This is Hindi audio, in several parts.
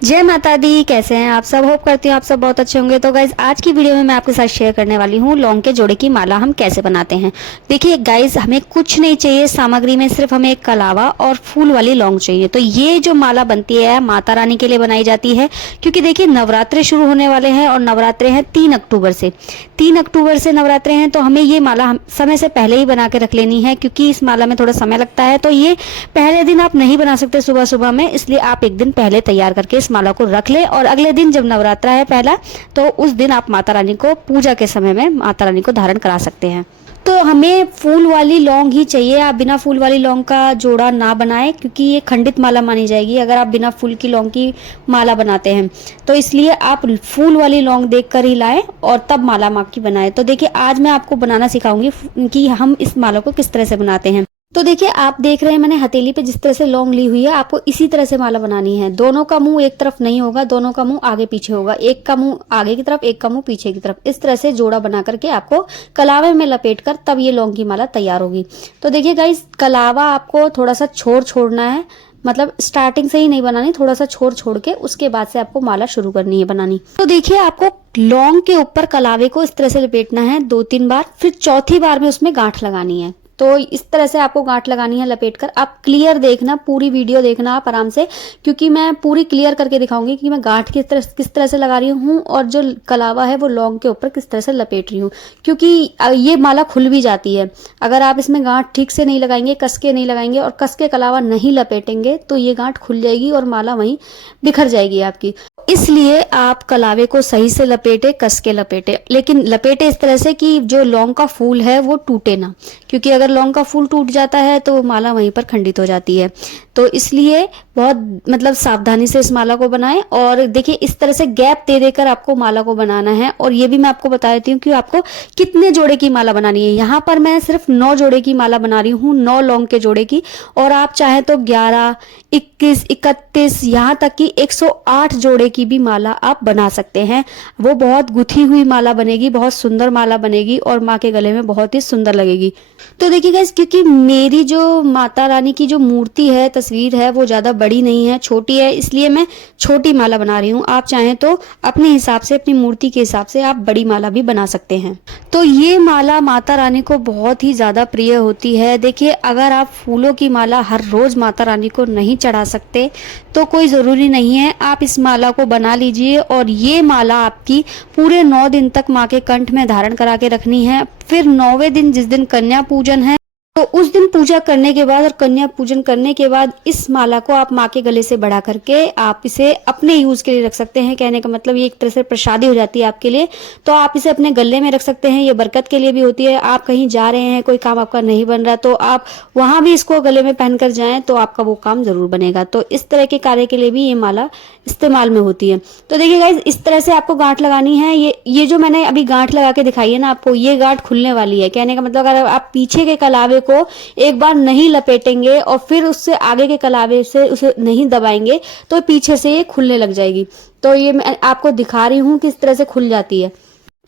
जय माता दी। कैसे हैं आप सब? होप करती हूँ आप सब बहुत अच्छे होंगे। तो गाइज आज की वीडियो में मैं आपके साथ शेयर करने वाली हूँ लौंग के जोड़े की माला हम कैसे बनाते हैं। देखिए गाइज, हमें कुछ नहीं चाहिए सामग्री में, सिर्फ हमें एक कलावा और फूल वाली लौंग चाहिए। तो ये जो माला बनती है माता रानी के लिए बनाई जाती है, क्योंकि देखिए नवरात्रे शुरू होने वाले हैं और नवरात्रे हैं 3 अक्टूबर से। 3 अक्टूबर से नवरात्रे हैं, तो हमें ये माला समय से पहले ही बना के रख लेनी है, क्योंकि इस माला में थोड़ा समय लगता है। तो ये पहले दिन आप नहीं बना सकते सुबह सुबह में, इसलिए आप एक दिन पहले तैयार करके इस माला को रख ले और अगले दिन जब नवरात्रा है पहला, तो उस दिन आप माता रानी को पूजा के समय में माता रानी को धारण करा सकते हैं। तो हमें फूल वाली लौंग ही चाहिए। आप बिना फूल वाली लौंग का जोड़ा ना बनाएं, क्योंकि ये खंडित माला मानी जाएगी अगर आप बिना फूल की लौंग की माला बनाते हैं। तो इसलिए आप फूल वाली लौंग देखकर ही लाएं और तब माला माँ की बनाएं। तो देखिए आज मैं आपको बनाना सिखाऊंगी कि हम इस माला को किस तरह से बनाते हैं। तो देखिए आप देख रहे हैं मैंने हथेली पे जिस तरह से लौंग ली हुई है, आपको इसी तरह से माला बनानी है। दोनों का मुंह एक तरफ नहीं होगा, दोनों का मुंह आगे पीछे होगा। एक का मुंह आगे की तरफ, एक का मुंह पीछे की तरफ। इस तरह से जोड़ा बना करके आपको कलावे में लपेट कर तब ये लौंग की माला तैयार होगी। तो देखिए गाइस, कलावा आपको थोड़ा सा छोड़ना है, मतलब स्टार्टिंग से ही नहीं बनानी, थोड़ा सा छोड़ के उसके बाद से आपको माला शुरू करनी है बनानी। तो देखिए आपको लौंग के ऊपर कलावे को इस तरह से लपेटना है 2-3 बार, फिर चौथी बार में उसमें गांठ लगानी है। तो इस तरह से आपको गांठ लगानी है लपेटकर। आप क्लियर देखना, पूरी वीडियो देखना आप आराम से, क्योंकि मैं पूरी क्लियर करके दिखाऊंगी कि मैं गांठ किस तरह से लगा रही हूँ और जो कलावा है वो लौंग के ऊपर किस तरह से लपेट रही हूँ, क्योंकि ये माला खुल भी जाती है। अगर आप इसमें गांठ ठीक से नहीं लगाएंगे, कस के नहीं लगाएंगे और कस के कलावा नहीं लपेटेंगे, तो ये गांठ खुल जाएगी और माला वहीं बिखर जाएगी आपकी। इसलिए आप कलावे को सही से लपेटे, कस के लपेटे, लेकिन लपेटे इस तरह से कि जो लौंग का फूल है वो टूटे ना, क्योंकि अगर लौंग का फूल टूट जाता है तो माला वहीं पर खंडित हो जाती है। तो इसलिए बहुत मतलब सावधानी से इस माला को बनाएं। और देखिए इस तरह से गैप दे देकर आपको माला को बनाना है। और ये भी मैं आपको बता देती हूँ कि आपको कितने जोड़े की माला बनानी है। यहाँ पर मैं सिर्फ 9 जोड़े की माला बना रही हूँ, 9 लौंग के जोड़े की। और आप चाहे तो 11, 21, 31, यहाँ तक कि 108 जोड़े की भी माला आप बना सकते हैं। वो बहुत गुथी हुई माला बनेगी, बहुत सुंदर माला बनेगी और माँ के गले में बहुत ही सुंदर लगेगी। तो देखिए गाइस, क्योंकि मेरी जो माता रानी की जो मूर्ति है, तस्वीर है, वो ज्यादा बड़ी नहीं है, छोटी है, इसलिए मैं छोटी माला बना रही हूँ। आप चाहें तो अपने हिसाब से, अपनी मूर्ति के हिसाब से आप बड़ी माला भी बना सकते हैं। तो ये माला माता रानी को बहुत ही ज्यादा प्रिय होती है। देखिए अगर आप फूलों की माला हर रोज माता रानी को नहीं चढ़ा सकते तो कोई जरूरी नहीं है, आप इस माला को बना लीजिए और ये माला आपकी पूरे 9 दिन तक माँ के कंठ में धारण करा के रखनी है। फिर 9वें दिन जिस दिन कन्या पूजन है, तो उस दिन पूजा करने के बाद और कन्या पूजन करने के बाद इस माला को आप माँ के गले से बढ़ा करके आप इसे अपने यूज के लिए रख सकते हैं। कहने का मतलब ये एक तरह से प्रसादी हो जाती है आपके लिए। तो आप इसे अपने गले में रख सकते हैं, ये बरकत के लिए भी होती है। आप कहीं जा रहे हैं, कोई काम आपका नहीं बन रहा, तो आप वहां भी इसको गले में पहनकर जाएं तो आपका वो काम जरूर बनेगा। तो इस तरह के कार्य के लिए भी ये माला इस्तेमाल में होती है। तो देखिए गाइज, इस तरह से आपको गांठ लगानी है। ये जो मैंने अभी गांठ लगा के दिखाई है ना आपको, ये गांठ खुलने वाली है। कहने का मतलब अगर आप पीछे के कलावे को एक बार नहीं लपेटेंगे और फिर उससे आगे के कलावे से उसे नहीं दबाएंगे तो पीछे से ये खुलने लग जाएगी। तो ये मैं आपको दिखा रही हूँ किस तरह से खुल जाती है।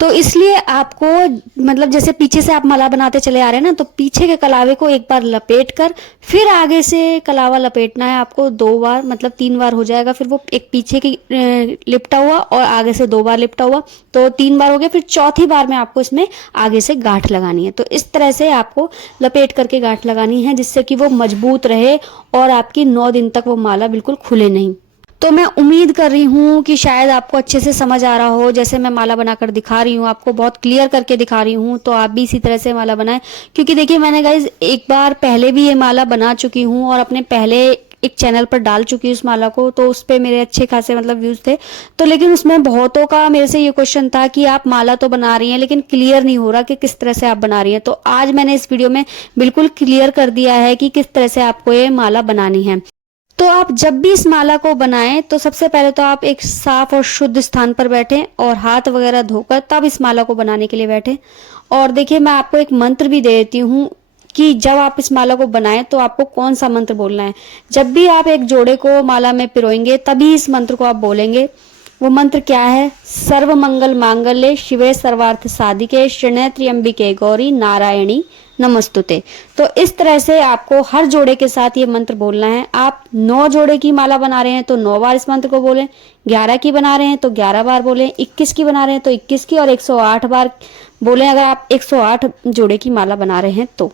तो इसलिए आपको मतलब जैसे पीछे से आप माला बनाते चले आ रहे हैं ना, तो पीछे के कलावे को एक बार लपेट कर फिर आगे से कलावा लपेटना है आपको 2 बार, मतलब 3 बार हो जाएगा। फिर वो एक पीछे की लिपटा हुआ और आगे से 2 बार लिपटा हुआ, तो 3 बार हो गया। फिर चौथी बार में आपको इसमें आगे से गांठ लगानी है। तो इस तरह से आपको लपेट करके गांठ लगानी है, जिससे कि वो मजबूत रहे और आपकी 9 दिन तक वो माला बिल्कुल खुले नहीं। तो मैं उम्मीद कर रही हूँ कि शायद आपको अच्छे से समझ आ रहा हो। जैसे मैं माला बनाकर दिखा रही हूँ, आपको बहुत क्लियर करके दिखा रही हूँ, तो आप भी इसी तरह से माला बनाएं। क्योंकि देखिए मैंने गाइज एक बार पहले भी ये माला बना चुकी हूँ और अपने पहले एक चैनल पर डाल चुकी हूँ उस माला को, तो उस पे मेरे अच्छे खासे मतलब व्यूज थे। तो लेकिन उसमें बहुतों का मेरे से ये क्वेश्चन था कि आप माला तो बना रही हैं लेकिन क्लियर नहीं हो रहा कि किस तरह से आप बना रही हैं। तो आज मैंने इस वीडियो में बिल्कुल क्लियर कर दिया है कि किस तरह से आपको ये माला बनानी है। तो आप जब भी इस माला को बनाएं तो सबसे पहले तो आप एक साफ और शुद्ध स्थान पर बैठें और हाथ वगैरह धोकर तब इस माला को बनाने के लिए बैठें। और देखिए मैं आपको एक मंत्र भी दे देती हूँ कि जब आप इस माला को बनाएं तो आपको कौन सा मंत्र बोलना है। जब भी आप एक जोड़े को माला में पिरोएंगे तभी इस मंत्र को आप बोलेंगे। वो मंत्र क्या है? सर्व मंगल मांगल्ये शिवे सर्वार्थ साधिके शरण्ये त्र्यंबिके गौरी नारायणी नमस्तुते। तो इस तरह से आपको हर जोड़े के साथ ये मंत्र बोलना है। आप 9 जोड़े की माला बना रहे हैं तो 9 बार इस मंत्र को बोलें, 11 की बना रहे हैं तो 11 बार बोलें, 21 की बना रहे हैं तो 21 की और 108 बार बोलें अगर आप 108 जोड़े की माला बना रहे हैं तो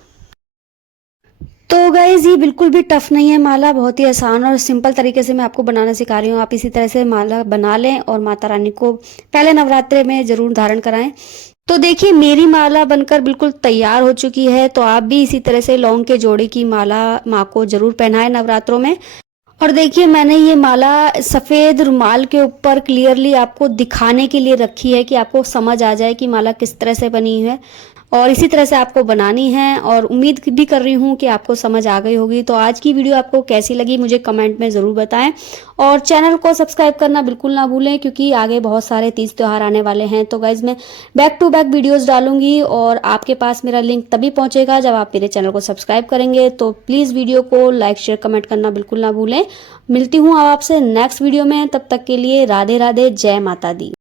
गाइज ये बिल्कुल भी टफ नहीं है माला, बहुत ही आसान और सिंपल तरीके से मैं आपको बनाना सिखा रही हूँ। आप इसी तरह से माला बना लें और माता रानी को पहले नवरात्रे में जरूर धारण कराएं। तो देखिए मेरी माला बनकर बिल्कुल तैयार हो चुकी है, तो आप भी इसी तरह से लौंग के जोड़े की माला माँ को जरूर पहनाएं नवरात्रों में। और देखिए मैंने ये माला सफ़ेद रुमाल के ऊपर क्लियरली आपको दिखाने के लिए रखी है कि आपको समझ आ जाए कि माला किस तरह से बनी है, और इसी तरह से आपको बनानी है। और उम्मीद भी कर रही हूँ कि आपको समझ आ गई होगी। तो आज की वीडियो आपको कैसी लगी मुझे कमेंट में ज़रूर बताएं, और चैनल को सब्सक्राइब करना बिल्कुल ना भूलें क्योंकि आगे बहुत सारे तीज त्योहार आने वाले हैं। तो गाइज मैं बैक टू बैक वीडियोस डालूंगी और आपके पास मेरा लिंक तभी पहुंचेगा जब आप मेरे चैनल को सब्सक्राइब करेंगे। तो प्लीज़ वीडियो को लाइक शेयर कमेंट करना बिल्कुल ना भूलें। मिलती हूँ आपसे नेक्स्ट वीडियो में, तब तक के लिए राधे राधे, जय माता दी।